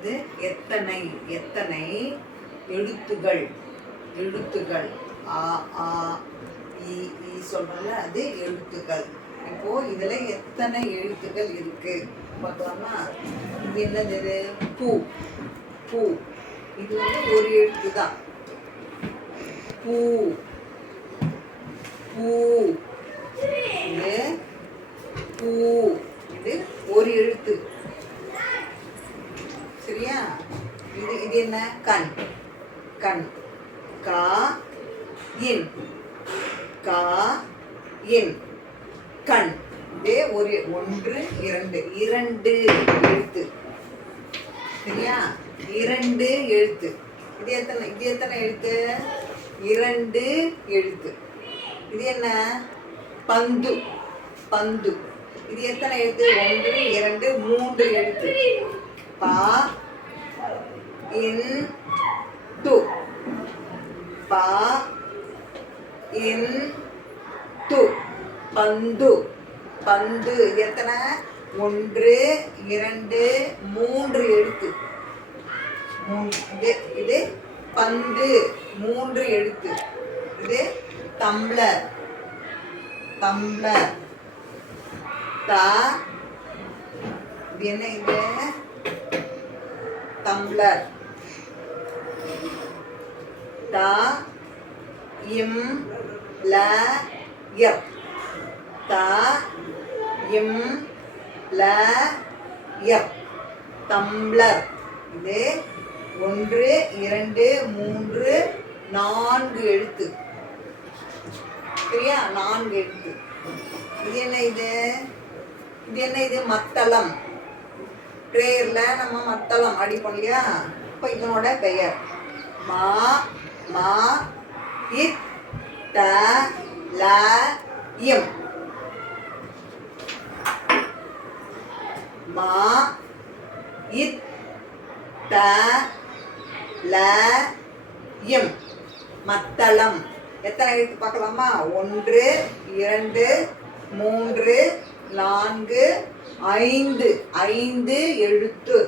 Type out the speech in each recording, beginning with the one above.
இது எத்தனை எத்தனை எழுத்துகள் எழுத்துகள் ஆ ஆ ஈ ஈ சொல்றோம்ல அது எழுத்துக்கள். இப்போ இதுல எத்தனை எழுத்துக்கள் இருக்கு பார்க்கலாமா? இது என்னது? பூ. பூ இது ஒரு எழுத்து தான். பூ பூ இது பூ இது ஒரு எழுத்து. சரியா? இது இது என்ன? கண். கண். கா இன். கா இன் கண். இதே ஒரு ஒன்று இரண்டு இரண்டு எழுத்து. சரியா? இரண்டு எழுத்து. இது எத்தனை எழுத்து? இரண்டு எழுத்து. இது என்ன? பந்து. பந்து இது எத்தனை எழுத்து? ஒன்று இரண்டு மூன்று எழுத்து. பா இன் து. பா இன் து பந்து. பந்து இது எத்தனை? ஒன்று இரண்டு மூன்று எழுத்து. இது பந்து மூன்று எழுத்து. இது தம்ளர். தம்ளர். தா இது என்ன? இது தம்ளர். தா இம் ல யப். தா இம் ல யப் தம்ளர். இது ஒன்று இரண்டு மூன்று நான்கு எழுத்து. சரியா? நான்கு எழுத்து. இது என்ன? இது இது என்ன? இது மத்தளம். பிரேயர்ல நம்ம மத்தளம் அடிப்போம் இல்லையா? இப்போ இதனோட பெயர் மா மா இத் த ல யம். மா இத் த ல யம் மத்தளம். எத்தனை எழுத்து பார்க்கலாமா? ஒன்று இரண்டு மூன்று நான்கு ஐந்து. ஐந்து எழுத்து.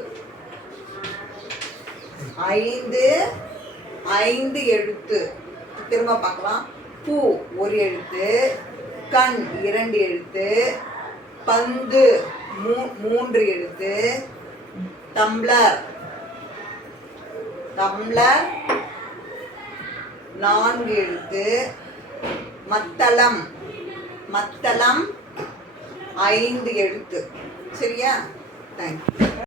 ஐந்து ஐந்து எழுத்து. திரும்ப பார்க்கலாம். பூ ஒரு எழுத்து. கண் இரண்டு எழுத்து. பந்து மூன்று எழுத்து. தம்ளர். தம்ளர் நான்கு எழுத்து. மத்தளம். மத்தளம் ஐந்து எழுத்து. சரியா? தேங்க்யூ.